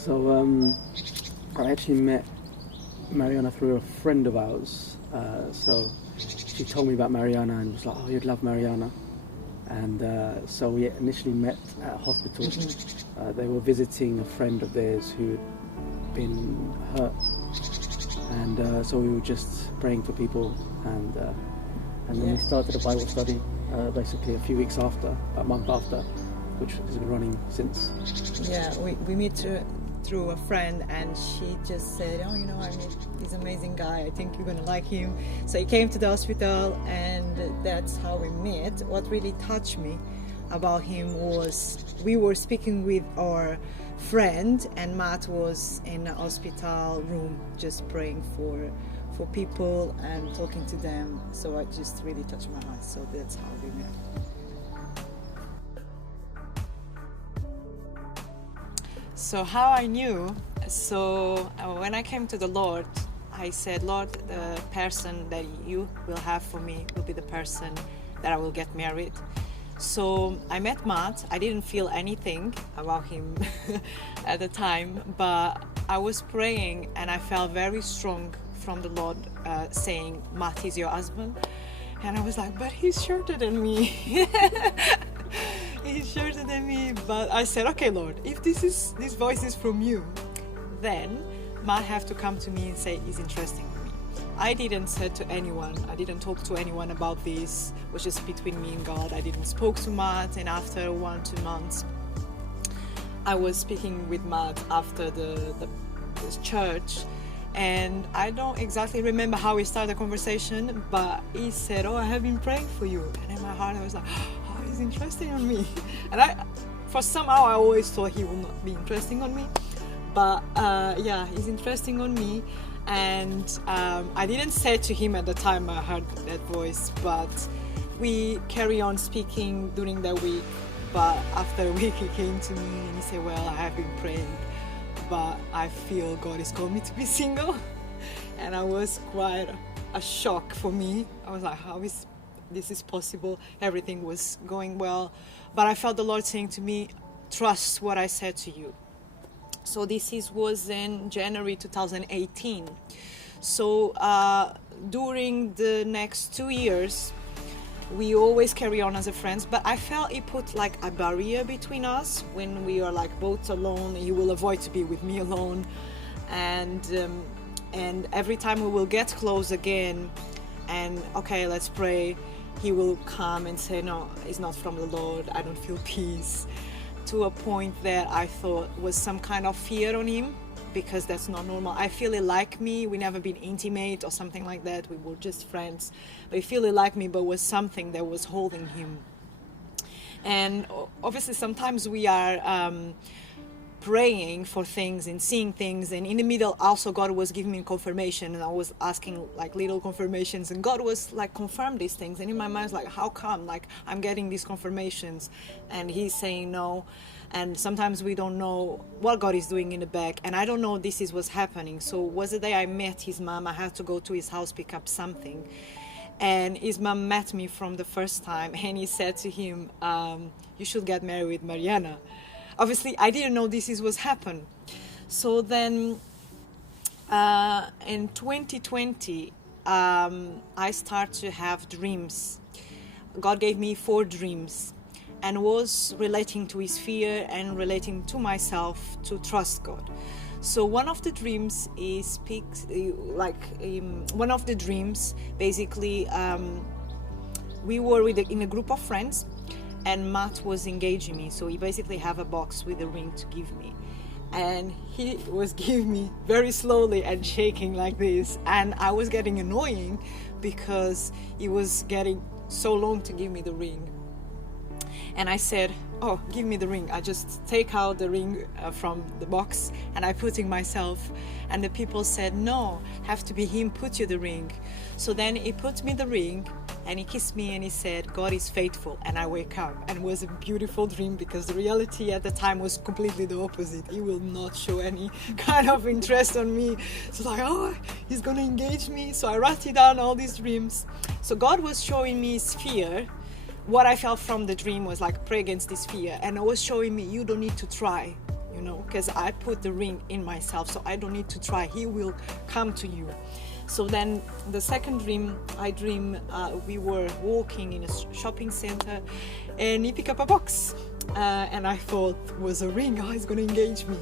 So I actually met Mariana through a friend of ours. So she told me about Mariana and was like, "Oh, you'd love Mariana." And so we initially met at a hospital. They were visiting a friend of theirs who had been hurt, and so we were just praying for people, and then we started a Bible study basically a few weeks after, a month after, which has been running since. Yeah, we met through a friend, and she just said, "Oh, I met this amazing guy. I think you're gonna like him." So he came to the hospital, and that's how we met. What really touched me about him was we were speaking with our friend, and Matt was in a hospital room just praying for people and talking to them. So it just really touched my heart. So that's how we met. So how I knew, when I came to the Lord, I said, "Lord, the person that you will have for me will be the person that I will get married." So I met Matt. I didn't feel anything about him at the time, but I was praying and I felt very strong from the Lord saying, "Matt is your husband." And I was like, "But he's shorter than me." He's shorter than me. But I said, "Okay, Lord, if this voice is from you, then Matt have to come to me and say he's interested in me." I didn't say to anyone, I didn't talk to anyone about this. It was just between me and God. I didn't spoke to Matt, and after 1-2 months I was speaking with Matt after the church, and I don't exactly remember how we started the conversation, but he said, "Oh, I have been praying for you." And in my heart I was like, "Oh, he's interested in me." And for somehow I always thought he would not be interesting on me, but he's interesting on me. And I didn't say to him at the time I heard that voice, but we carry on speaking during the week. But after a week he came to me and he said, "Well, I have been praying, but I feel God has called me to be single." And I was quite a shock for me. I was like, "How is this possible?" Everything was going well, but I felt the Lord saying to me, "Trust what I said to you." So this was in January 2018. So during the next 2 years we always carry on as a friends, but I felt he put like a barrier between us. When we are like both alone, he will avoid to be with me alone, and every time we will get close again and okay, let's pray, he will come and say, "No, it's not from the Lord, I don't feel peace," to a point that I thought was some kind of fear on him, because that's not normal. I feel he liked me. We never been intimate or something like that. We were just friends. But I feel he liked me, but was something that was holding him. And obviously sometimes we are praying for things and seeing things, and in the middle also God was giving me confirmation, and I was asking like little confirmations, and God was like, "Confirm these things." And in my mind it's like, how come like I'm getting these confirmations and he's saying no? And sometimes we don't know what God is doing in the back, and I don't know this is what's happening. So was the day I met his mom. I had to go to his house, pick up something, and his mom met me from the first time, and he said to him, "You should get married with Mariana." Obviously I didn't know this is what's happened. So then in 2020 I start to have dreams. God gave me 4 dreams, and was relating to his fear and relating to myself to trust God. So one of the dreams one of the dreams basically we were in a group of friends, and Matt was engaging me. So he basically have a box with a ring to give me, and he was giving me very slowly and shaking like this, and I was getting annoying because he was getting so long to give me the ring. And I said, "Oh, give me the ring." I just take out the ring from the box and I put it myself. And the people said, "No, have to be him put you the ring." So then he put me the ring and he kissed me and he said, "God is faithful." And I wake up, and it was a beautiful dream, because the reality at the time was completely the opposite. He will not show any kind of interest on me. So like, oh, he's gonna engage me. So I wrote down all these dreams. So God was showing me his fear. What I felt from the dream was like, pray against this fear. And it was showing me, you don't need to try. you know, because I put the ring in myself, so I don't need to try. He will come to you. So then the second dream, I dream we were walking in a shopping center, and he picked up a box, and I thought it was a ring. Oh, he's going to engage me.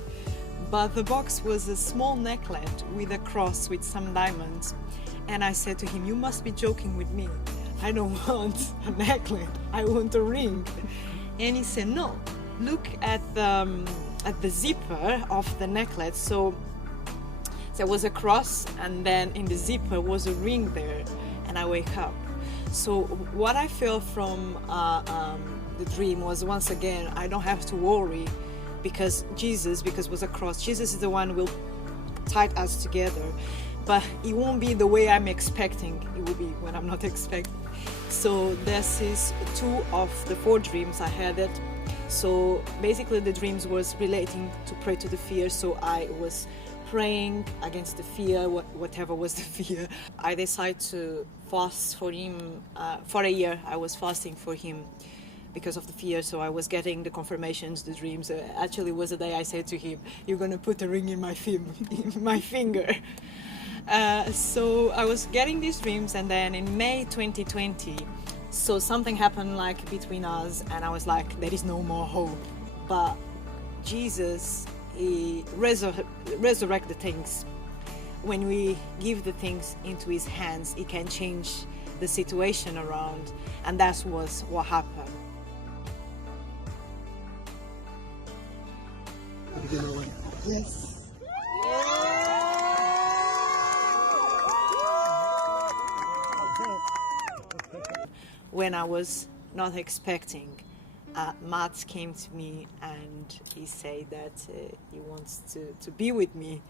But the box was a small necklace with a cross with some diamonds. And I said to him, you must be joking with me. I don't want a necklace, I want a ring. And he said, no, look at the zipper of the necklace. So there was a cross, and then in the zipper was a ring there, and I wake up. So what I felt from the dream was, once again, I don't have to worry, because it was a cross, Jesus is the one who will tie us together. But it won't be the way I'm expecting, it will be when I'm not expecting. So this is 2 of the 4 dreams I had it. So basically the dreams was relating to pray to the fear. So I was praying against the fear, whatever was the fear. I decided to fast for him for a year. I was fasting for him because of the fear. So I was getting the confirmations, the dreams. Actually, it was the day I said to him, "You're gonna put a ring in my finger." So I was getting these dreams, and then in May 2020, so something happened like between us, and I was like, there is no more hope. But Jesus, he resurrect the things. When we give the things into his hands, he can change the situation around, and that was what happened. Yes. When I was not expecting, Matt came to me and he said that he wants to be with me.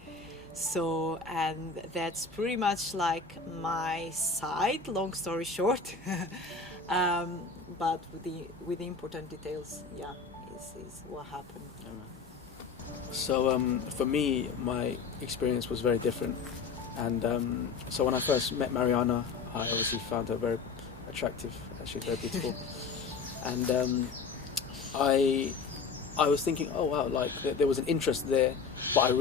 So, and that's pretty much like my side, long story short. But with the important details, yeah, is what happened. So for me, my experience was very different. And so when I first met Mariana, I obviously found her very attractive. She's very beautiful. And I was thinking, oh wow, like there was an interest there, but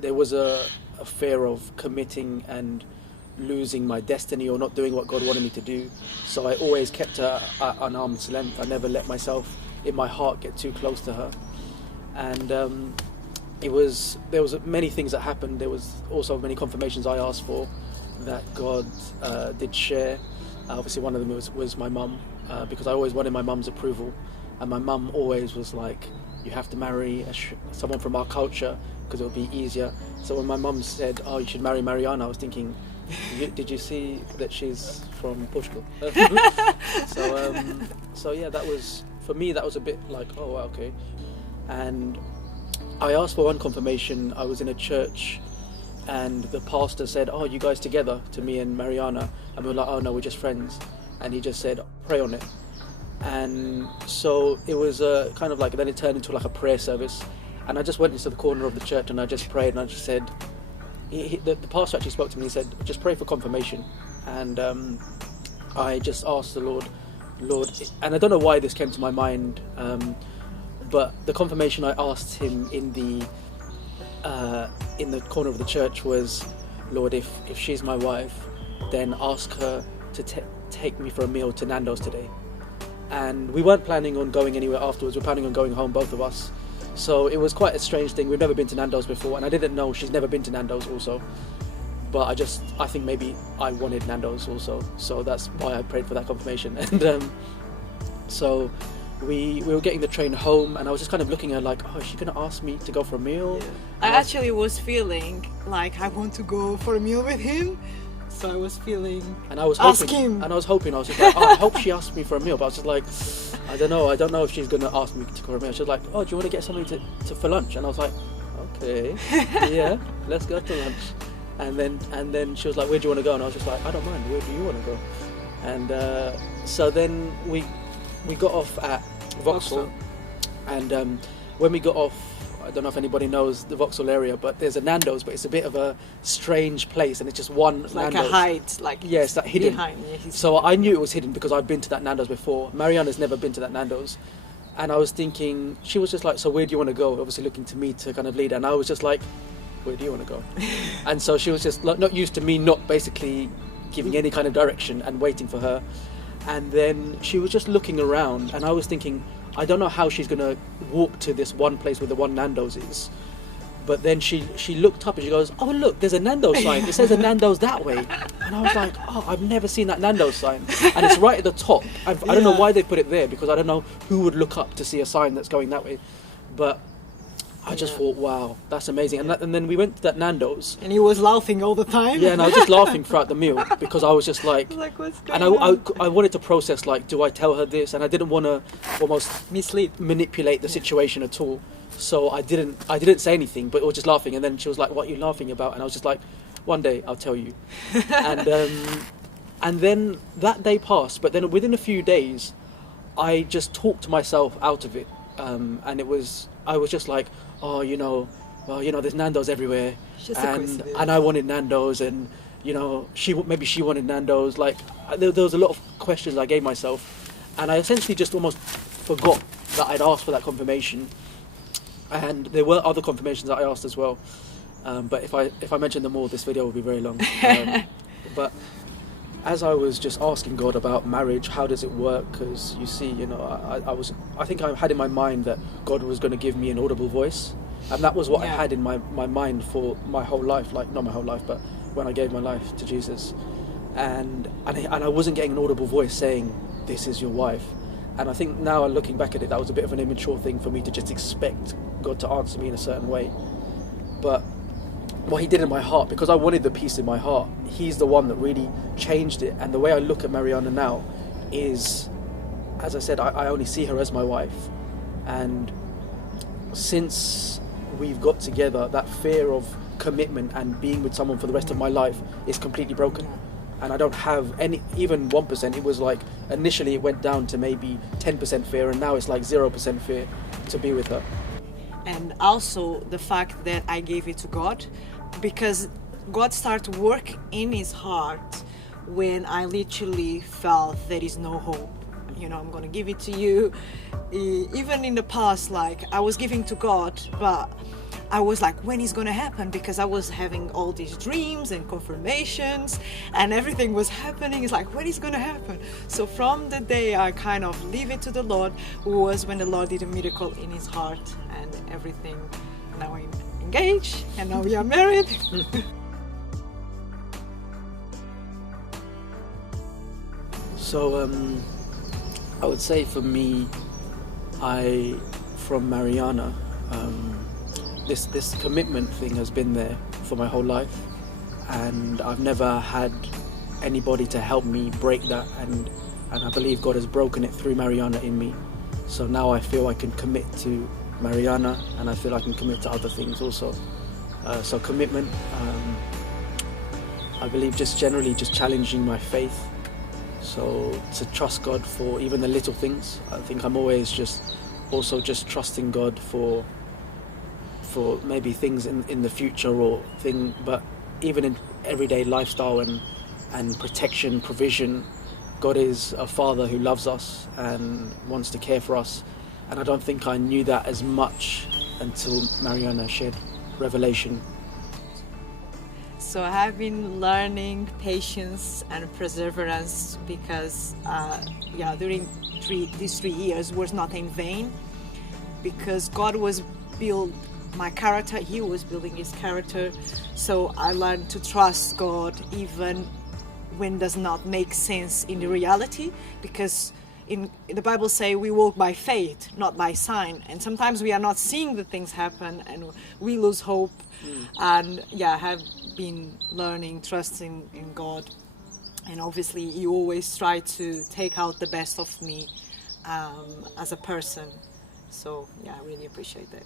there was a fear of committing and losing my destiny or not doing what God wanted me to do. So I always kept her at an arm's length. I never let myself in my heart get too close to her. And there was many things that happened. There was also many confirmations I asked for that God did share. Obviously one of them was my mum, because I always wanted my mum's approval, and my mum always was like, you have to marry someone from our culture because it'll be easier. So when my mum said, oh, you should marry Mariana, I was thinking, did you see that she's from Portugal? So yeah, that was, for me, that was a bit like, oh, okay. And I asked for one confirmation. I was in a church and the pastor said, oh, you guys together, to me and Mariana? And we were like, oh no, we're just friends. And he just said, pray on it. And so it was kind of like, then it turned into like a prayer service. And I just went into the corner of the church and I just prayed, and I just said, the pastor actually spoke to me and said, just pray for confirmation. And I just asked the Lord, and I don't know why this came to my mind, but the confirmation I asked him in the corner of the church was, Lord, if she's my wife, then ask her to take me for a meal to Nando's today. And we weren't planning on going anywhere afterwards. We're planning on going home, both of us. So it was quite a strange thing. We've never been to Nando's before, and I didn't know she's never been to Nando's also. But I think maybe I wanted Nando's also. So that's why I prayed for that confirmation. And so we were getting the train home, and I was just kind of looking at her like, oh, is she going to ask me to go for a meal? Yeah. I actually was feeling like I want to go for a meal with him. So I was feeling, and I was hoping, I was just like, oh, I hope she asks me for a meal. But I was just like, I don't know if she's going to ask me to go for a meal. She was like, oh, do you want to get something for lunch? And I was like, okay, yeah, let's go to lunch. And then she was like, where do you want to go? And I was just like, I don't mind, where do you want to go? And so then we got off at Vauxhall. And when we got off, I don't know if anybody knows the Vauxhall area, but there's a Nando's, but it's a bit of a strange place, and it's just one it's Nando's. Like a hide, like yes, that hidden. Behind, yeah, so I knew it was hidden because I'd been to that Nando's before. Mariana's never been to that Nando's, And I was thinking, she was just like, so where do you want to go? Obviously looking to me to kind of lead. And I was just like, where do you want to go? And so she was just like, not used to me not basically giving any kind of direction and waiting for her. And then she was just looking around, and I was thinking, I don't know how she's going to walk to this one place where the one Nando's is. But then she looked up and she goes, oh look, there's a Nando's sign. It says a Nando's that way. And I was like, oh, I've never seen that Nando's sign. And it's right at the top. I don't know why they put it there, because I don't know who would look up to see a sign that's going that way. But I just thought, wow, that's amazing. And then we went to that Nando's. And he was laughing all the time. Yeah, and I was just laughing throughout the meal, because I was just like what's going and on? I wanted to process, like, do I tell her this? And I didn't want to almost manipulate the situation at all. So I didn't say anything, but I was just laughing. And then she was like, what are you laughing about? And I was just like, one day I'll tell you. And then that day passed, but then within a few days I just talked myself out of it. And I was just like, oh, there's Nando's everywhere, and I wanted Nando's, and maybe she wanted Nando's. Like there was a lot of questions I gave myself, and I essentially just almost forgot that I'd asked for that confirmation. And there were other confirmations that I asked as well, but if I mention them all, this video will be very long. But as I was just asking God about marriage, how does it work? Because you see, I think I had in my mind that God was going to give me an audible voice, and that was what I had in my mind for my whole life. Like not my whole life, but when I gave my life to Jesus, and I wasn't getting an audible voice saying, "This is your wife." And I think now, looking back at it, that was a bit of an immature thing for me to just expect God to answer me in a certain way. But what he did in my heart, because I wanted the peace in my heart, he's the one that really changed it. And the way I look at Mariana now is, as I said, I only see her as my wife. And since we've got together, that fear of commitment and being with someone for the rest of my life is completely broken. And I don't have even 1%. It was like, initially it went down to maybe 10% fear, and now it's like 0% fear to be with her. And also the fact that I gave it to God, because God started to work in his heart when I literally felt there is no hope. I'm going to give it to you. Even in the past, like I was giving to God, but I was like, when is going to happen? Because I was having all these dreams and confirmations and everything was happening. It's like, when is going to happen? So from the day I kind of leave it to the Lord, was when the Lord did a miracle in his heart and everything. Now I'm engaged and now we are married. So I would say for me, from Mariana, this commitment thing has been there for my whole life, and I've never had anybody to help me break that, and I believe God has broken it through Mariana in me. So now I feel I can commit to Mariana, and I feel I can commit to other things also. So commitment, I believe just generally just challenging my faith, so to trust God for even the little things. I think I'm always just trusting God for maybe things in the future but even in everyday lifestyle and protection, provision, God is a father who loves us and wants to care for us. And I don't think I knew that as much until Mariana shared revelation. So I have been learning patience and perseverance, because during these 3 years was not in vain, because God was building my character, he was building his character. So I learned to trust God even when it does not make sense in the reality, because in the Bible say we walk by faith, not by sight, and sometimes we are not seeing the things happen and we lose hope. And I have been learning, trusting in God, and obviously he always try to take out the best of me as a person. So I really appreciate that.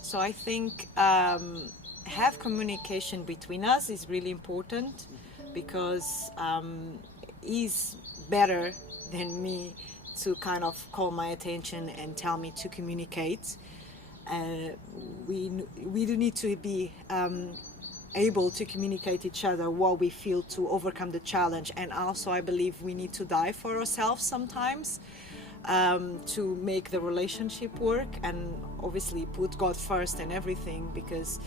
So I think have communication between us is really important, because he's better than me to kind of call my attention and tell me to communicate. We do need to be able to communicate each other what we feel to overcome the challenge. And also I believe we need to die for ourselves sometimes, to make the relationship work, and obviously put God first in everything, because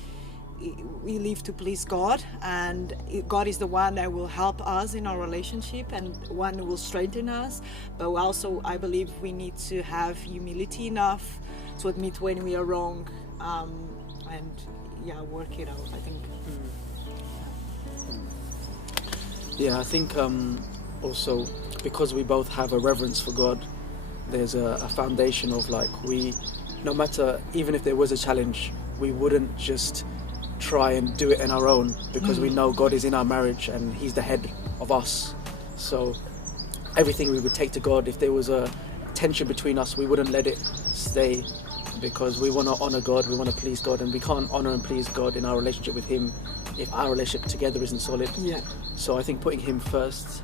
we live to please God, and God is the one that will help us in our relationship and one who will strengthen us. But also I believe we need to have humility enough to admit when we are wrong, and work it out, I think. Yeah, I think also because we both have a reverence for God, there's a foundation of like, we, no matter, even if there was a challenge, we wouldn't just try and do it on our own, because we know God is in our marriage and He's the head of us. So everything we would take to God. If there was a tension between us, we wouldn't let it stay, because we want to honor God, we want to please God, and we can't honor and please God in our relationship with Him if our relationship together isn't solid. Yeah. So I think putting Him first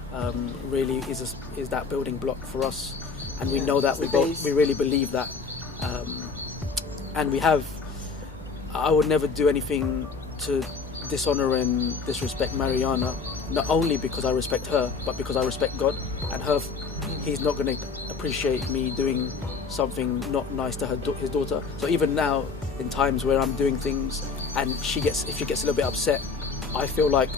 really is that building block for us, and we know that we really believe that, and we have. I would never do anything to dishonor and disrespect Mariana, not only because I respect her, but because I respect God and her. He's not going to appreciate me doing something not nice to his daughter. So even now, in times where I'm doing things and if she gets a little bit upset, I feel like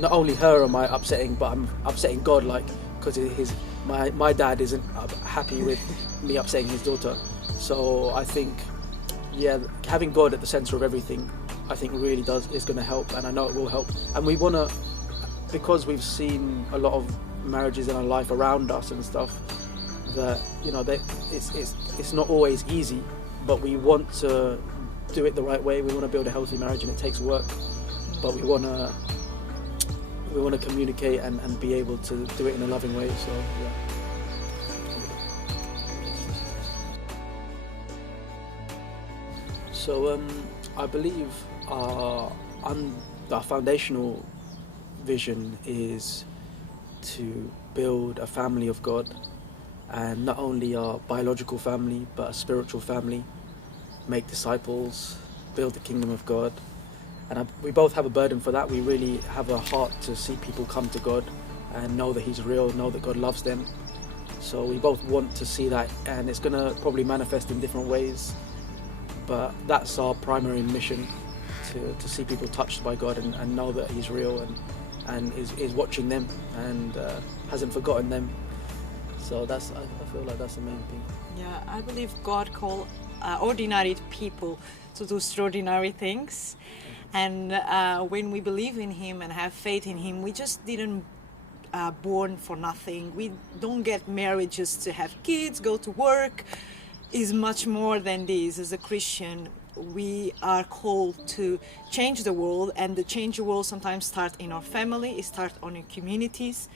not only her am I upsetting, but I'm upsetting God, like, because my dad isn't happy with me upsetting his daughter. So I think, having God at the center of everything, I think really is going to help, and I know it will help. And we want to, because we've seen a lot of marriages in our life around us and stuff, that it's not always easy, but we want to do it the right way. We want to build a healthy marriage, and it takes work, but we want to communicate and be able to do it in a loving way. So yeah. So I believe our foundational vision is to build a family of God, and not only our biological family, but a spiritual family, make disciples, build the kingdom of God. And we both have a burden for that. We really have a heart to see people come to God and know that He's real, know that God loves them. So we both want to see that, and it's going to probably manifest in different ways. But that's our primary mission, to see people touched by God and know that He's real and is watching them and hasn't forgotten them. So I feel like that's the main thing. Yeah, I believe God called ordinary people to do extraordinary things. And when we believe in Him and have faith in Him, we just didn't born for nothing. We don't get married just to have kids, go to work. Is much more than this. As a Christian, we are called to change the world, and the change the world sometimes starts in our family, it starts on our communities.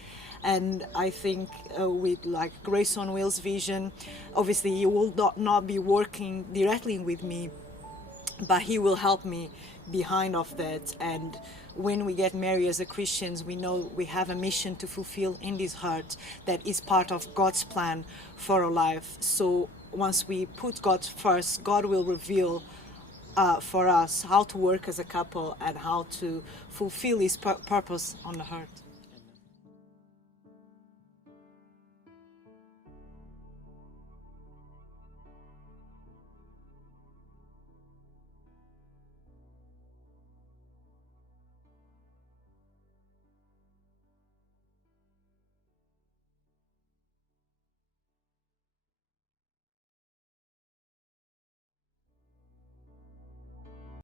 And I think with like Grace on Wheels vision, obviously He will not be working directly with me, but He will help me behind of that. And when we get married as a Christians, we know we have a mission to fulfill in this heart that is part of God's plan for our life. So once we put God first, God will reveal for us how to work as a couple and how to fulfill His purpose on the heart.